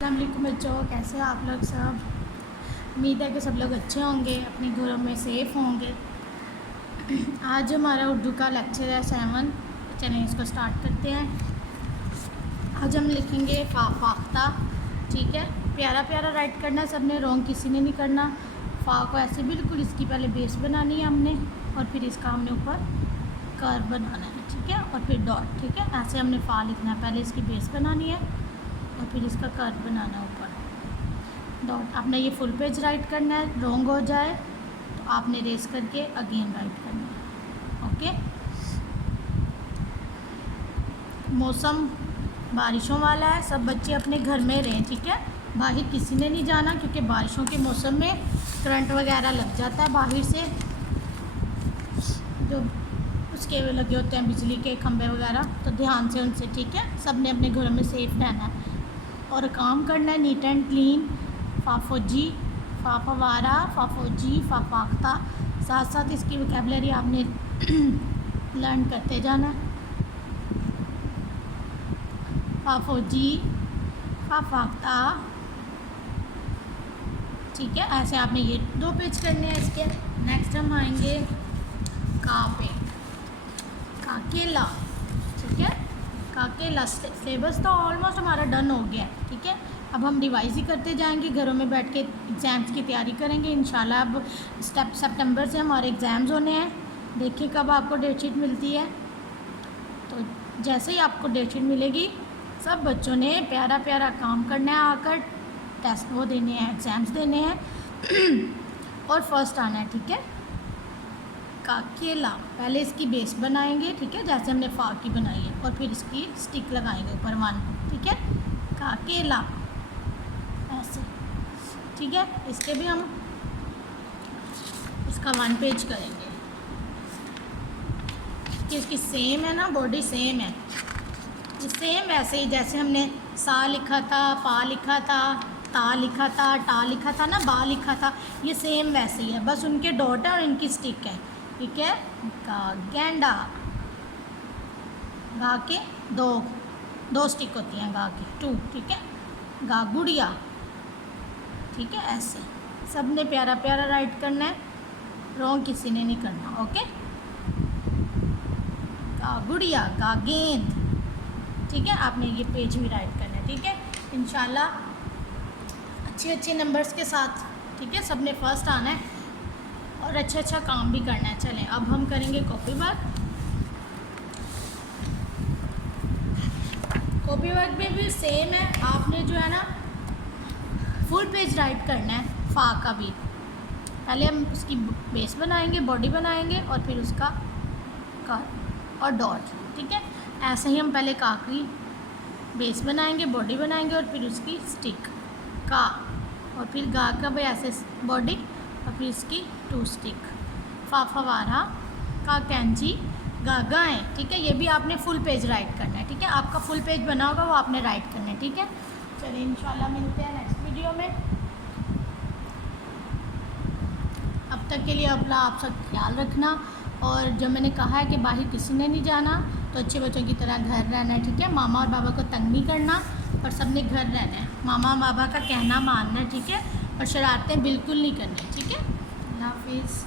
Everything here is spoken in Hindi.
अस्सलामुअलैकुम बच्चों, कैसे हैं आप लोग सब। उम्मीद है कि सब लोग अच्छे होंगे, अपने घरों में सेफ़ होंगे। आज हमारा उर्दू का लेक्चर है 7। चलें इसको स्टार्ट करते हैं। आज हम लिखेंगे फाख्ता। ठीक है, प्यारा प्यारा राइट करना सब ने, रॉन्ग किसी ने नहीं करना। फ़ा को ऐसे बिल्कुल इसकी पहले बेस बनानी है हमने, और फिर इसका हमने ऊपर कर्व बनाना है। ठीक है, और फिर डॉट। ठीक है, ऐसे हमने फ़ा लिखना है, पहले इसकी बेस बनानी है और फिर इसका कर्व बनाना है ऊपर डॉट। आपने ये फुल पेज राइट करना है, रॉन्ग हो जाए तो आपने रेस करके अगेन राइट करना है। ओके, मौसम बारिशों वाला है, सब बच्चे अपने घर में रहें। ठीक है, बाहर किसी ने नहीं जाना, क्योंकि बारिशों के मौसम में करंट वगैरह लग जाता है बाहर से, जो उसके लगे होते हैं बिजली के खंभे वगैरह, तो ध्यान से उनसे। ठीक है, सब ने अपने घरों में सेफ रहना है और काम करना है नीट एंड क्लीन। फाफोजी, फाफवारा, फाफोजी, फाख्ता, साथ साथ इसकी वोकैबुलरी आपने लर्न करते जाना है। फाफोजी, फाख्ता। ठीक है, ऐसे आपने ये 2 पेज करने हैं इसके। नेक्स्ट हम आएंगे का पे, काकेला। ठीक है, काकेला। सिलेबस तो ऑलमोस्ट हमारा डन हो गया है। ठीक है, अब हम रिवाइज ही करते जाएंगे, घरों में बैठ के एग्ज़ाम्स की तैयारी करेंगे इंशाल्लाह। अब सितंबर से हमारे एग्ज़ाम्स होने हैं। देखिए कब आपको डेटशीट मिलती है, तो जैसे ही आपको डेटशीट मिलेगी सब बच्चों ने प्यारा प्यारा काम करना है, आकर टेस्ट वो देने हैं, एग्ज़ाम्स देने हैं और फर्स्ट आना है। ठीक है, काकेला, पहले इसकी बेस बनाएंगे। ठीक है, जैसे हमने फ़ा की बनाई है, और फिर इसकी स्टिक लगाएंगे ऊपर 1। ठीक है, काकेला ऐसे। ठीक है, इसके भी हम इसका 1 पेज करेंगे कि इसकी सेम है ना, बॉडी सेम है। ये सेम वैसे ही जैसे हमने सा लिखा था, पा लिखा था, ता लिखा था, टा लिखा था ना, बा लिखा था, ये सेम वैसे ही है, बस उनके डॉट है और इनकी स्टिक है। ठीक है, गा गेंडा, गा के दो स्टिक होती हैं, गा के 2। ठीक है, गा गुड़िया। ठीक है, ऐसे सब ने प्यारा प्यारा राइट करना है, रॉन्ग किसी ने नहीं करना। ओके, गा गुड़िया, गा गेंद। ठीक है, आपने ये पेज भी राइट करना है। ठीक है, इंशाल्लाह अच्छे नंबर्स के साथ। ठीक है, सब ने फर्स्ट आना है और अच्छा काम भी करना है। चलें अब हम करेंगे कॉपी वर्क। कॉपी वर्क में भी सेम है, आपने जो है ना फुल पेज राइट करना है। फ़ा का भी पहले हम उसकी बेस बनाएंगे, बॉडी बनाएंगे और फिर उसका का और डॉट। ठीक है, ऐसे ही हम पहले का की बेस बनाएंगे, बॉडी बनाएंगे और फिर उसकी स्टिक का, और फिर गा का भी ऐसे बॉडी और फिर इसकी 2 स्टिक। फाफवारा, का कैंची, गा गाएँ। ठीक है, ये भी आपने फुल पेज राइट करना है। ठीक है, आपका फुल पेज बना होगा वो आपने राइट करना है। ठीक है, चलिए इंशाल्लाह मिलते हैं नेक्स्ट वीडियो में। अब तक के लिए अपना आप सब ख्याल रखना, और जो मैंने कहा है कि बाहर किसी ने नहीं जाना, तो अच्छे बच्चों की तरह घर रहना है। ठीक है, मामा और बाबा को तंग नहीं करना और सब ने घर रहना है, मामा बाबा का कहना मानना है। ठीक है, और शरारतें बिल्कुल नहीं करनी। ठीक है, अल्लाह हाफिज़।